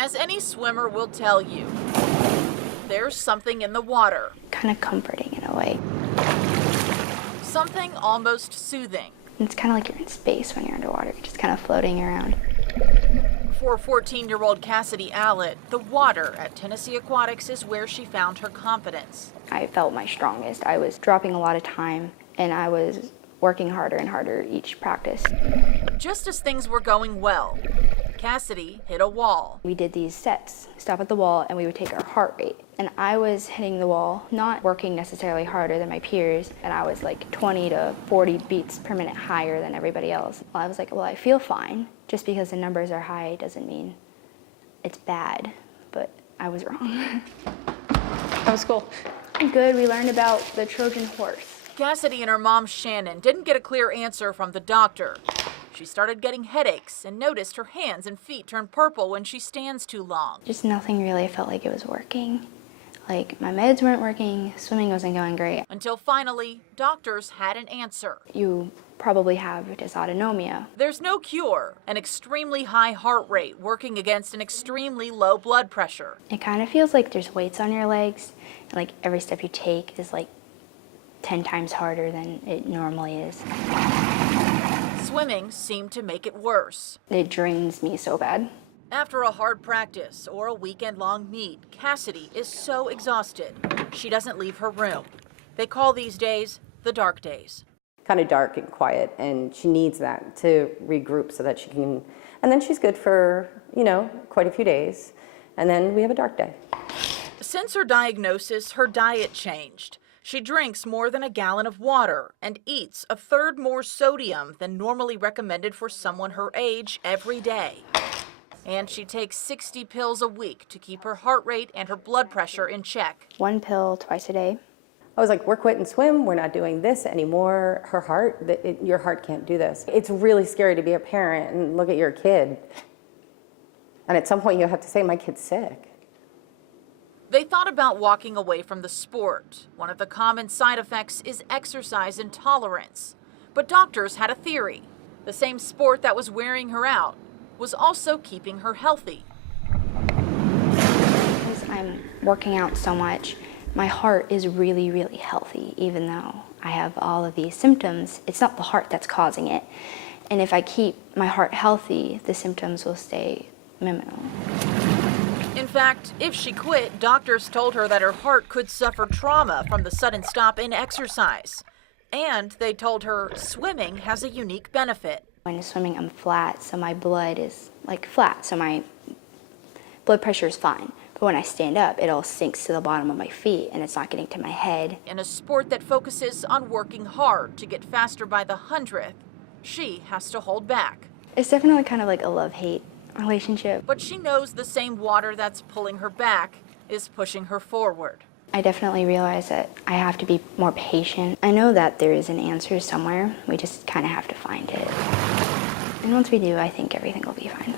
As any swimmer will tell you, there's something in the water. Kind of comforting in a way. Something almost soothing. It's kind of like you're in space when you're underwater, you're just kind of floating around. For 14-year-old Cassidy Allett, the water at Tennessee Aquatics is where she found her confidence. I felt my strongest. I was dropping a lot of time, and I was working harder and harder each practice. Just as things were going well, Cassidy hit a wall. We did these sets, stop at the wall, and we would take our heart rate. And I was hitting the wall, not working necessarily harder than my peers, and I was like 20 to 40 beats per minute higher than everybody else. Well, I was like, well, I feel fine. Just because the numbers are high doesn't mean it's bad, but I was wrong. How was school? Good, we learned about the Trojan horse. Cassidy and her mom, Shannon, didn't get a clear answer from the doctor. She started getting headaches and noticed her hands and feet turn purple when she stands too long. Just nothing really felt like it was working. Like, my meds weren't working, swimming wasn't going great. Until finally, doctors had an answer. You probably have dysautonomia. There's no cure. An extremely high heart rate working against an extremely low blood pressure. It kind of feels like there's weights on your legs, and like every step you take is like 10 times harder than it normally is. Swimming seemed to make it worse. It drains me so bad. After a hard practice or a weekend-long meet, Cassidy is so exhausted, she doesn't leave her room. They call these days the dark days. Kind of dark and quiet, and she needs that to regroup so that she can, and then she's good for, quite a few days, and then we have a dark day. Since her diagnosis, her diet changed. She drinks more than a gallon of water and eats a third more sodium than normally recommended for someone her age every day. And she takes 60 pills a week to keep her heart rate and her blood pressure in check. 1 pill twice a day. I was like, we're quitting swim, we're not doing this anymore. Her heart, your heart can't do this. It's really scary to be a parent and look at your kid. And at some point you have to say, my kid's sick. They thought about walking away from the sport. One of the common side effects is exercise intolerance. But doctors had a theory. The same sport that was wearing her out was also keeping her healthy. Because I'm working out so much, my heart is really, really healthy, even though I have all of these symptoms. It's not the heart that's causing it. And if I keep my heart healthy, the symptoms will stay minimal. In fact, if she quit, doctors told her that her heart could suffer trauma from the sudden stop in exercise. And they told her swimming has a unique benefit. When I'm swimming, I'm flat, so my blood is like flat, so my blood pressure is fine. But when I stand up, it all sinks to the bottom of my feet, and it's not getting to my head. In a sport that focuses on working hard to get faster by the 100th, she has to hold back. It's definitely kind of like a love-hate relationship. But she knows the same water that's pulling her back is pushing her forward. I definitely realize that I have to be more patient. I know that there is an answer somewhere. We just kind of have to find it. And once we do, I think everything will be fine.